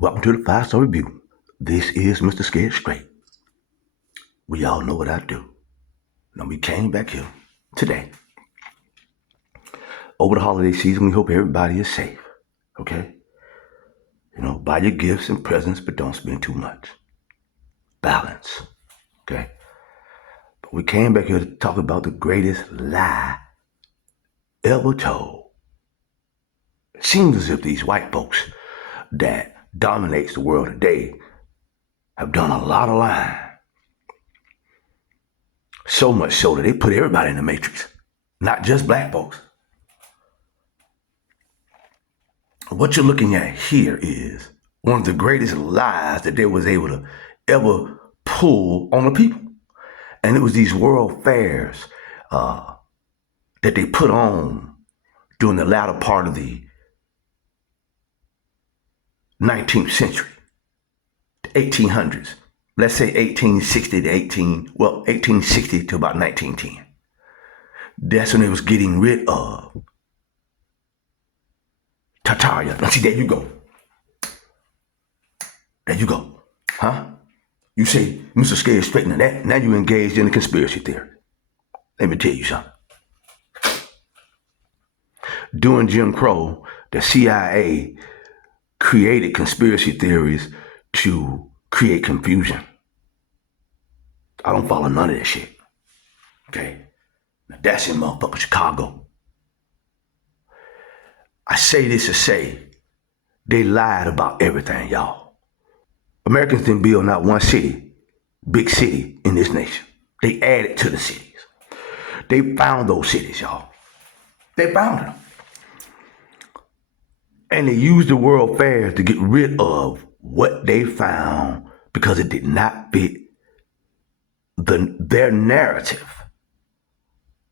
Welcome to the 5 Star Review. This is Mr. Scared Straight. We all know what I do. Now we came back here today. Over the holiday season, we hope everybody is safe. Okay? Buy your gifts and presents, but don't spend too much. Balance. Okay? But we came back here to talk about the greatest lie ever told. It seems as if these white folks that dominates the world today have done a lot of lying. So much so that they put everybody in the matrix, not just black folks. What you're looking at here is one of the greatest lies that they was able to ever pull on the people. And it was these world fairs that they put on during the latter part of the 19th century, the 1800s. Let's say 1860 to 1860 to about 1910. That's when they was getting rid of Tartaria. Now see, there you go. There you go. Huh? You say, Mr. Scared Straight, now you engaged in a conspiracy theory. Let me tell you something. During Jim Crow, the CIA created conspiracy theories to create confusion. I don't follow none of that shit. Okay? Now that's in motherfucking Chicago. I say this to say, they lied about everything, y'all. Americans didn't build not one big city in this nation. They added to the cities. They found those cities, y'all. They found them. And they used the world fairs to get rid of what they found because it did not fit their narrative,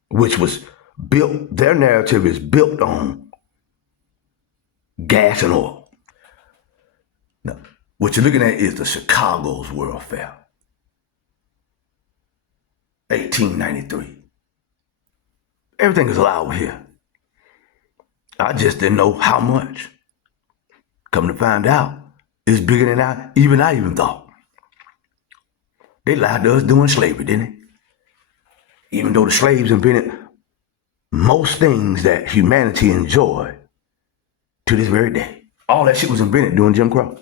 which was built, their narrative is built on gas and oil. Now, what you're looking at is the Chicago's World Fair, 1893. Everything is allowed here. I just didn't know how much. Come to find out, it's bigger than I even thought. They lied to us during slavery, didn't they? Even though the slaves invented most things that humanity enjoyed to this very day. All that shit was invented during Jim Crow.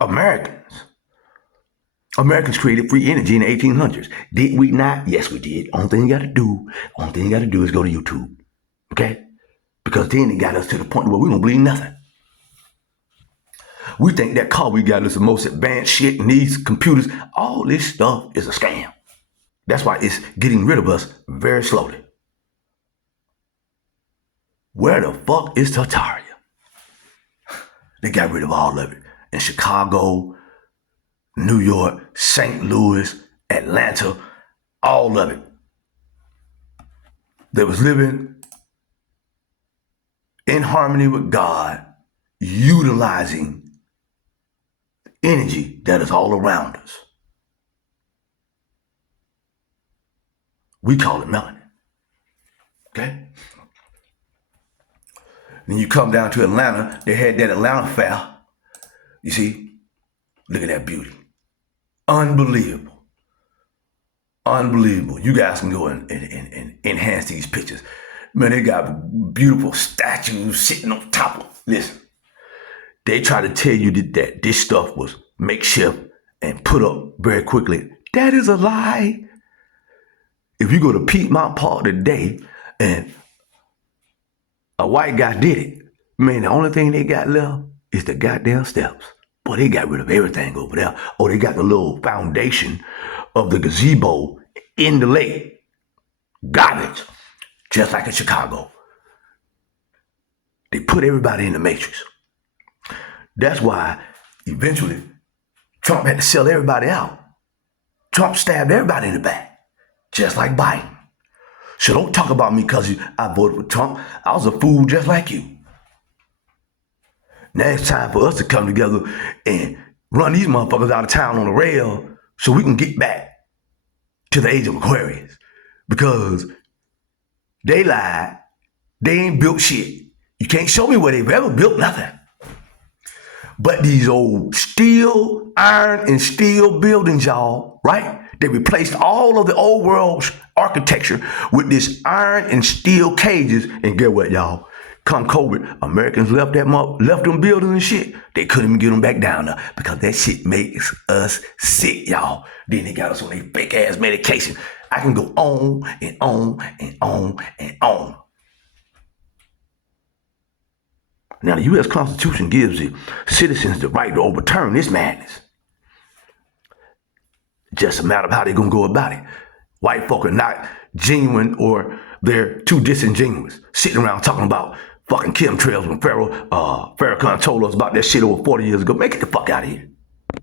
Americans created free energy in the 1800s. Did we not? Yes, we did. Only thing you gotta do is go to YouTube. Okay? Because then it got us to the point where we don't believe nothing. We think that car we got is the most advanced shit, and these computers, all this stuff is a scam. That's why it's getting rid of us very slowly. Where the fuck is Tartaria? They got rid of all of it. In Chicago, New York, St. Louis, Atlanta, all of it. They was living in harmony with God, utilizing energy that is all around us. We call it melanin. Okay? Then you come down to Atlanta, they had that Atlanta fair. You see, look at that beauty. Unbelievable. Unbelievable. You guys can go and enhance these pictures. Man, they got beautiful statues sitting on top of. Listen, they try to tell you that this stuff was makeshift and put up very quickly. That is a lie. If you go to Piedmont Park today and a white guy did it, man, the only thing they got left is the goddamn steps. Boy, they got rid of everything over there. Oh, they got the little foundation of the gazebo in the lake. Garbage. Just like in Chicago. They put everybody in the matrix. That's why eventually Trump had to sell everybody out. Trump stabbed everybody in the back. Just like Biden. So don't talk about me because I voted for Trump. I was a fool just like you. Now it's time for us to come together and run these motherfuckers out of town on the rail so we can get back to the age of Aquarius. Because they lied. They ain't built shit. You can't show me where they've ever built nothing. But these old steel, iron, and steel buildings, y'all, right? They replaced all of the old world architecture with this iron and steel cages. And get what, y'all? Come COVID, Americans left them buildings and shit. They couldn't even get them back down there because that shit makes us sick, y'all. Then they got us on their fake ass medication. I can go on and on and on and on. Now, the U.S. Constitution gives the citizens the right to overturn this madness. Just a matter of how they're going to go about it. White folk are not genuine or they're too disingenuous. Sitting around talking about fucking chemtrails when Farrakhan told us about that shit over 40 years ago. Man, get the fuck out of here.